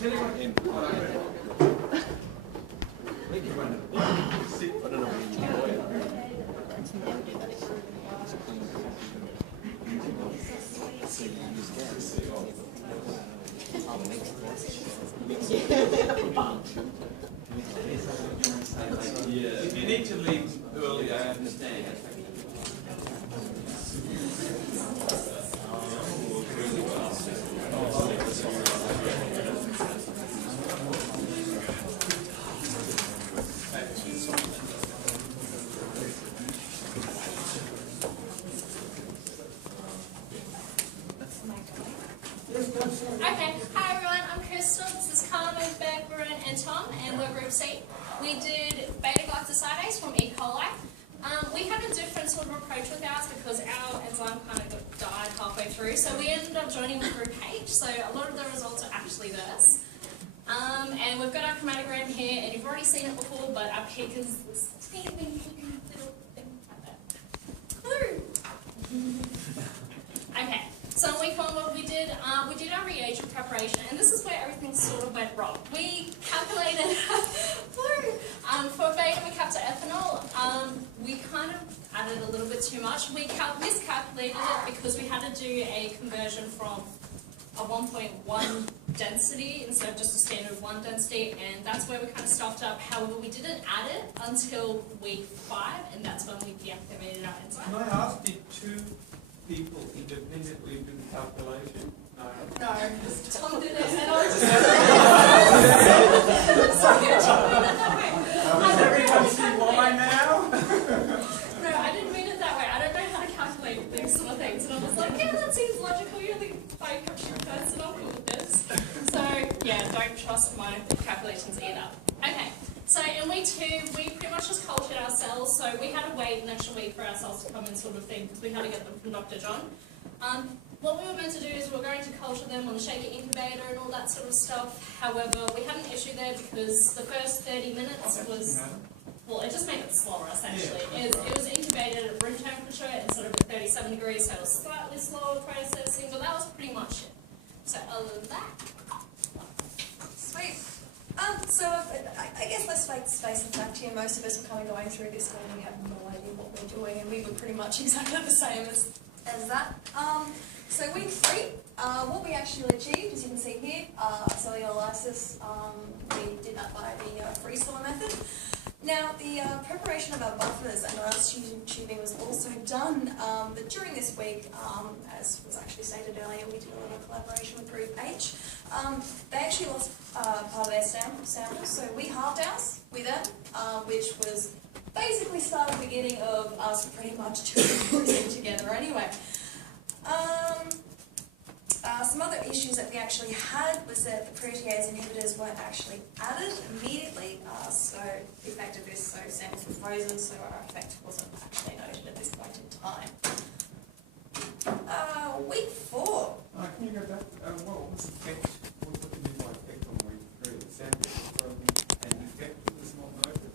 If you need to leave early, I understand. Okay, hi everyone, I'm Crystal, this is Carmen, Beck, Varun and Tom, and we're Group C. We did beta-galactosidase from E. coli. We had a different sort of approach with ours because our enzyme kind of died halfway through, so we ended up joining with Group H, so a lot of the results are actually theirs. And we've got our chromatogram here, and you've already seen it before, but our peak is this teeny little thing like that. Okay. So in week 1, what we did our reagent preparation, and this is where everything sort of went wrong. We calculated for beta-mercaptoethanol, we kind of added a little bit too much. We miscalculated it because we had to do a conversion from a 1.1 density instead of just a standard 1 density, and that's where we kind of stuffed up. However, we didn't add it until week 5, and that's when we deactivated our enzyme. Can I ask, did 2 people independently do the calculation? No. No, because Tom did it, and I was Does everyone see why now? No, I didn't mean it that way. I don't know how to calculate these sort of things, and I was like, yeah, that seems logical. You're the biochemistry person, I'm cool with this. So yeah, don't trust my calculations either. Okay. So in week 2, we pretty much just cultured our cells, so we had to wait an extra week for our cells to come in sort of thing, because we had to get them from Dr. John. What we were meant to do is we were going to culture them on the shaker incubator and all that sort of stuff. However, we had an issue there because the first 30 minutes was, well, it just made it slower essentially. It was incubated at room temperature instead of at 37 degrees, so it was slightly slower processing, but that was pretty much it. So other than that, sweet. So I guess let's face the fact here, most of us are kind of going through this and we have no idea what we're doing, and we were pretty much exactly the same as that. So week 3, what we actually achieved, as you can see here, cellular lysis, we did that by the freeze-thaw method. Now, the preparation of our buffers and our tubing was also done, but during this week, as was actually stated earlier, we did a little collaboration with Group H. They actually lost part of their samples, so we halved ours with them, which was basically started the beginning of us pretty much doing everything together anyway. Some other issues that we actually had was that the protease inhibitors weren't actually added immediately, so the effect of this, so samples were frozen, so our effect wasn't actually noted at this point in time. Week 4. Can you go back? What was the effect? What did you mean by effect on week 3? The samples were frozen and the effect was not noted?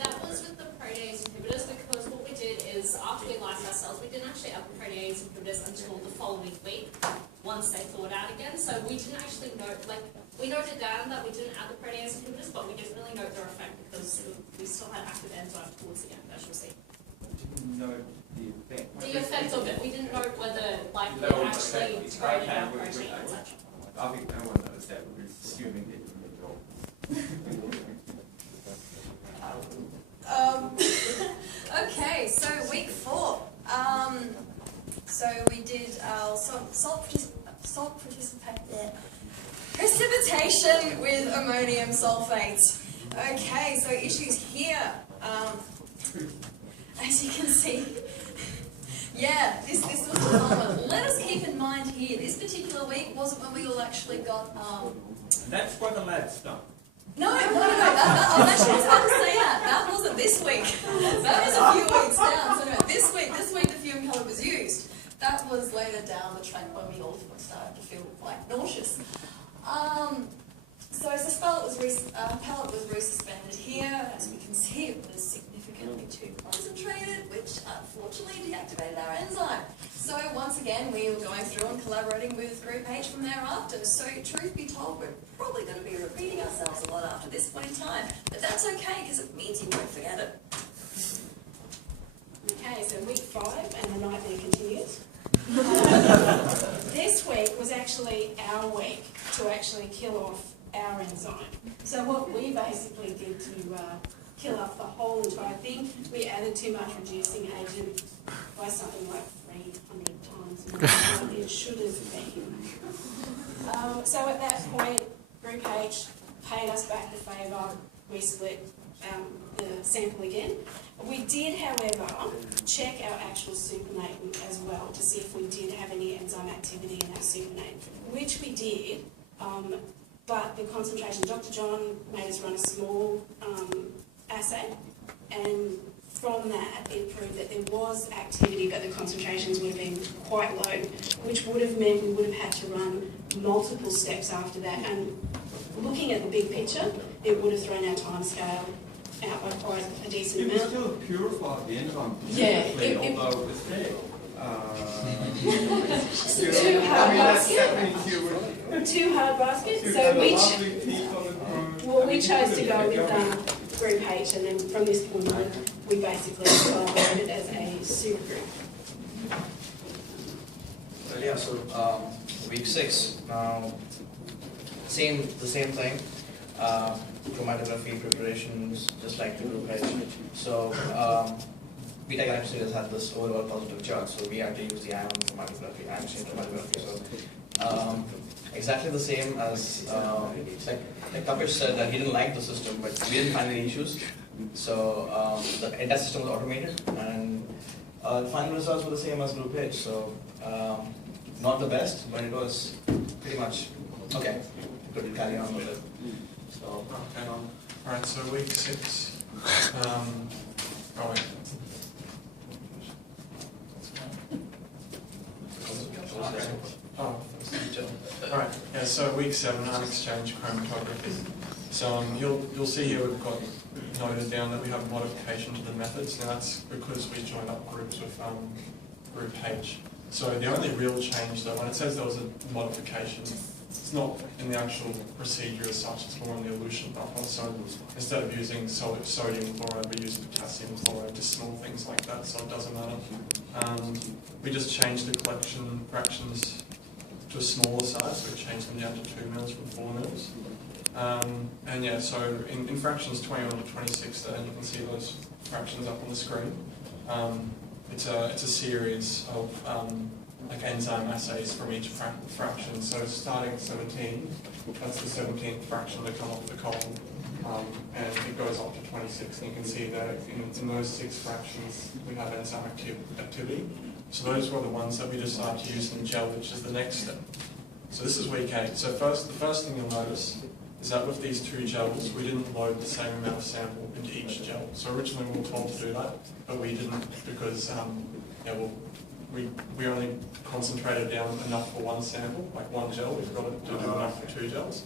that was with the protease inhibitors, because what we did is after we lysed our cells, we didn't actually add the protease inhibitors until the following week, once they thawed out again. So we didn't actually note, like, we noted down that we didn't add the protease inhibitors, but we didn't really note their effect because we still had active enzyme towards the end, as you'll see. Didn't know the effect. The effect of it, we didn't note whether, like, it actually degraded our protein, etc. I think no one knows that. We're assuming it from the job. Okay, so week 4. So we did our salt precipitation with ammonium sulfate. Okay, so issues here. As you can see, yeah, this was the fun one. Let us keep in mind here, this particular week wasn't when we all actually got That's why the lab's done. No, I was actually just about to say that. That wasn't this week. That was a few weeks down. So no, this week the fume pellet was used. That was later down the track when we all started to feel like nauseous. So as this pellet was resuspended here, as we can see, it was significantly too concentrated, which unfortunately deactivated our enzyme. So So once again, we were going through and collaborating with Group H from thereafter. So truth be told, we're probably going to be repeating ourselves a lot after this point in time. But that's okay, because it means you won't forget it. Okay, so week 5 and the nightmare continues. This week was actually our week to actually kill off our enzyme. So what we basically did to kill off the whole entire thing, we added too much reducing agent by something like 300 times more than it should have been. So at that point, Group H paid us back the favour. We split the sample again. We did, however, check our actual supernatant as well to see if we did have any enzyme activity in our supernatant, which we did, but the concentration, Dr. John made us run a small assay, and from that it proved that there was activity, but the concentrations would have been quite low, which would have meant we would have had to run multiple steps after that, and looking at the big picture, it would have thrown our timescale out by quite a decent It was amount. still purified the enzyme Yeah, beautifully, although it was there. Two hard baskets. Two hard baskets. So So we we chose to go with Group H, and then from this point on, we basically collaborated as a super group. Well, yeah, so week 6, now the same thing, chromatography preparations, just like the Group H. So beta galactose has had this overall positive charge, so we had to use the ion chromatography, ion chain chromatography. So exactly the same as like Kapish said that he didn't like the system, but we didn't find any issues. So the entire system was automated, and the final results were the same as Group H. So not the best, but it was pretty much okay. Could carry on with it. So okay. Alright, so week 6. Oh wait. Oh, alright, yeah, so week 7, unexchanged chromatography. So you'll see here we've got noted down that we have modification to the methods. Now that's because we joined up groups with Group H. So the only real change though, when it says there was a modification, it's not in the actual procedure as such, it's more in the elution buffer. So instead of using sodium chloride, we use potassium chloride, just small things like that, so it doesn't matter. We just changed the collection fractions to a smaller size, so we changed them down to 2 mils from 4 mils. And yeah, so in fractions 21 to 26 there, and you can see those fractions up on the screen. It's a series of like enzyme assays from each fraction. So starting at 17, that's the 17th fraction to come off the column, and it goes up to 26. And you can see that in those 6 fractions we have enzyme activity. So those were the ones that we decided to use in the gel, which is the next step. So this is week 8. So the first thing you'll notice is that with these 2 gels, we didn't load the same amount of sample into each gel. So originally we were told to do that, but we didn't because we only concentrated down enough for 1 sample, like 1 gel. We've got to do enough for 2 gels.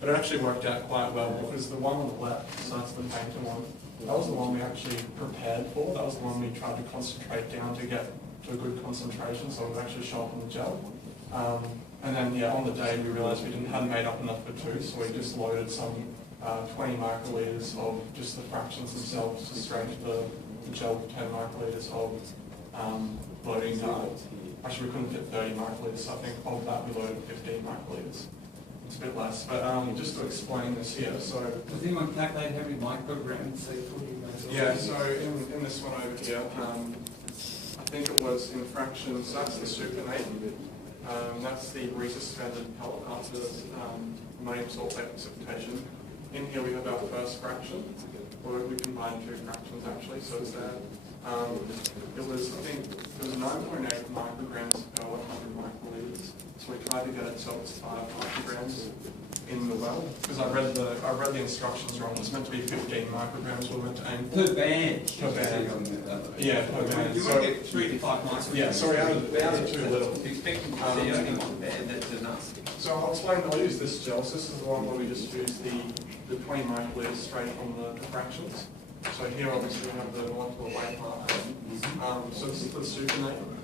But it actually worked out quite well because the one on the left, so that's the painter one, that was the one we actually prepared for. That was the one we tried to concentrate down to get to a good concentration, so it would actually show up in the gel. And then, yeah, on the day we realised we hadn't made up enough for 2, so we just loaded some 20 microliters of just the fractions themselves to straight to the gel for 10 microliters of loading time. Actually, we couldn't fit 30 microliters, so I think of that we loaded 15 microliters. It's a bit less, but just to explain this here, so... Does anyone calculate how many micrograms they put in those? Yeah, so in this one over here, I think it was in fractions, so that's the supernatant. That's the resuspended pellet after ammonium sulfate precipitation. In here we have our first fraction, or we combined 2 fractions actually, so it's there. It was 9.8 micrograms per 100 microliters. So we tried to get it so it was 5 micrograms in the well, because I read the instructions wrong. It's meant to be 15 micrograms we went to aim for. Per band. Per band. Yeah, per band. You want to get 3 to 5 micrograms. Yeah, so we added too little. Expecting to see only 1 band, that's enough. So I'll use this gel. So this is the one where we just use the 20 microliters straight from the fractions. So here obviously we have the molecular weight marker. So this is the supernatant.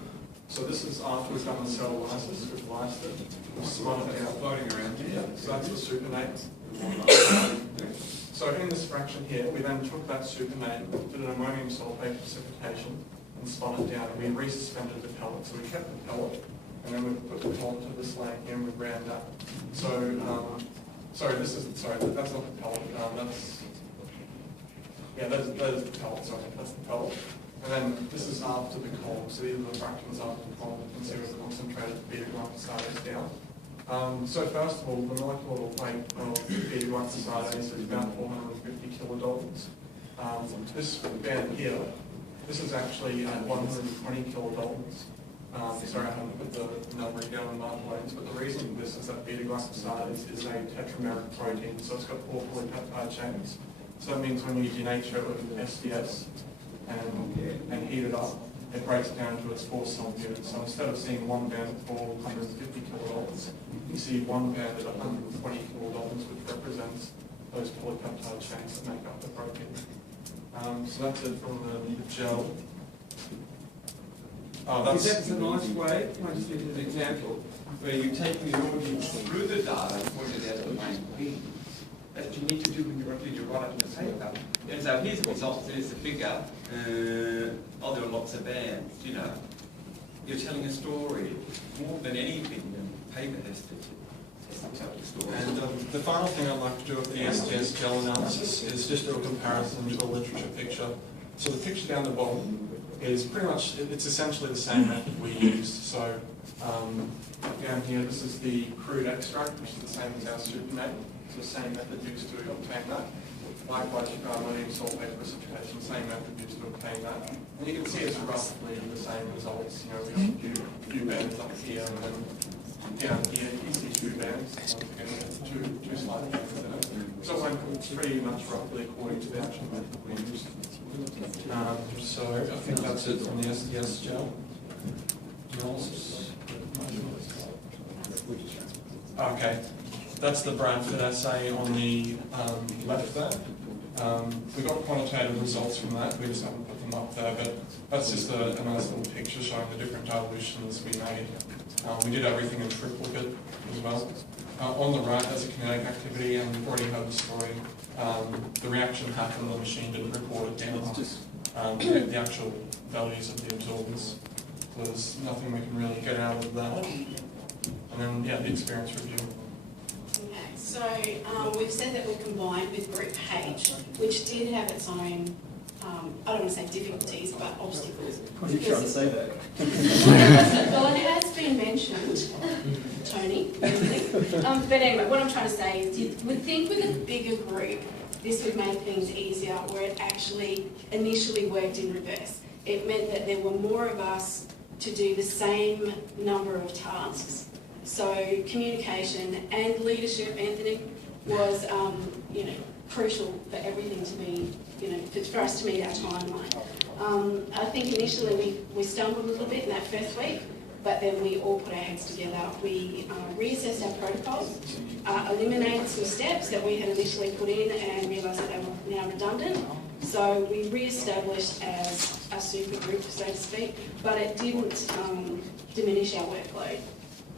So this is after we've done the cell lysis, we've lysed it, we've spun it out. Floating around here. Yeah, so that's the supinate. So in this fraction here, we then took that supinate, did an ammonium sulfate precipitation, and spun it down, and we resuspended the pellet. So we kept the pellet, and then we put the pellet to this lag here, and we ran that. So, that's not the pellet, that is the pellet, sorry, that's the pellet. And then this is after the column, so these are the fractions after the column. You can see we've concentrated the beta-glycosidase down. So first of all, the molecular weight of beta-glycosidase is about 450 kilodaltons. This band here, this is actually at 120 kilodaltons. Sorry, I haven't put the numbering down on markers, but the reason for this is that beta-glycosidase is a tetrameric protein, so it's got 4 polypeptide chains. So that means when you denature it with SDS and heat it up, it breaks down to its 4 cell units. So instead of seeing one band at 450 kilodaltons, you see one band at 120 kilodaltons, which represents those polypeptide chains that make up the protein. So that's it from the gel. That's a nice way, can I just give you an example, where you're taking the audience through the data and pointed out the main thing that you need to do when you write up the paper. And so here's the results, there's the figure, there are lots of bands, you know. You're telling a story more than anything, the paper has to tell the story. And the final thing I'd like to do with the SDS gel analysis is just do a comparison to the literature picture. So the picture down the bottom is pretty much, it's essentially the same method we used. So down here, this is the crude extract, which is the same as our supinate. It's the same method used to obtain that. Likewise, ammonium sulfate precipitation, same method used to obtain that. And you can see it's roughly the same results. You know, we have a few bands up here, and then down here you see 2 bands. Two slight bands in it. So it went pretty much roughly according to the actual method we used. So I think that's it from the SDS gel analysis. Okay, that's the Bradford assay on the left there. We got quantitative results from that, we just haven't put them up there, but that's just a nice little picture showing the different dilutions we made. We did everything in triplicate as well. On the right, there's a kinetic activity, and we've already heard the story. The reaction happened, the machine didn't record it down. The actual values of the absorbance. So there's nothing we can really get out of that. And then, yeah, the experience review. Okay, so we've said that we combined with group H, which did have its own, I don't want to say difficulties, but obstacles. What are you trying to say there? Well, it has been mentioned, Tony. But anyway, what I'm trying to say is you would think with a bigger group, this would make things easier, where it actually initially worked in reverse. It meant that there were more of us to do the same number of tasks. So communication and leadership, Anthony, was crucial for everything to be, for us to meet our timeline. I think initially we stumbled a little bit in that first week, but then we all put our heads together. We reassessed our protocols, eliminated some steps that we had initially put in and realised that they were now redundant. So we re-established as a super group, so to speak, but it didn't diminish our workload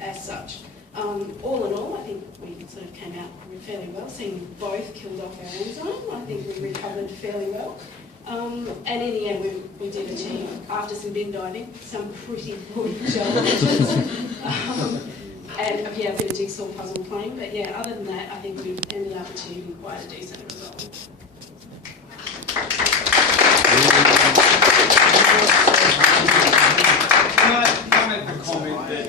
as such. All in all, I think we sort of came out fairly well, seeing both killed off our enzyme. I think we recovered fairly well. And in the end, we did achieve, after some bin diving, some pretty good challenges. And yeah, a bit of jigsaw puzzle playing, but yeah, other than that, I think we ended up achieving quite a decent result. Can I make a comment that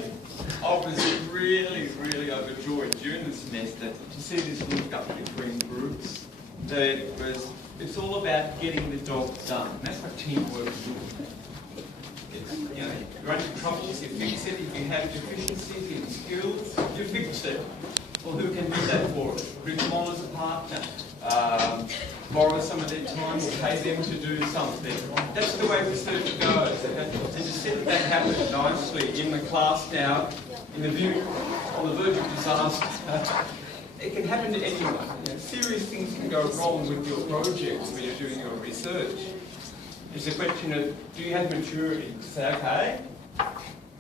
I was really, really overjoyed during the semester to see this link up between groups. It's all about getting the job done. That's what teamwork is. You run into troubles, you fix it. If you have deficiencies in skills, you fix it. Well, who can do that for us? Bring them on as a partner. Borrow some of their time or pay them to do something. That's the way research goes. And to see that happen nicely in the class now, on the verge of disaster. It can happen to anyone. Serious things can go wrong with your projects when you're doing your research. It's a question of, do you have maturity to say, okay,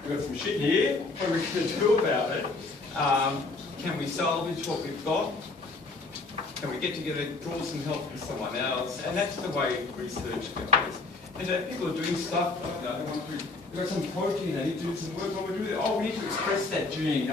we've got some shit here, what are we going to do about it? Can we salvage what we've got? Can we get together, draw some help from someone else? And that's the way research goes. And people are doing stuff, they want to, they've got some protein, they need to do some work, what we do? Oh, we need to express that gene.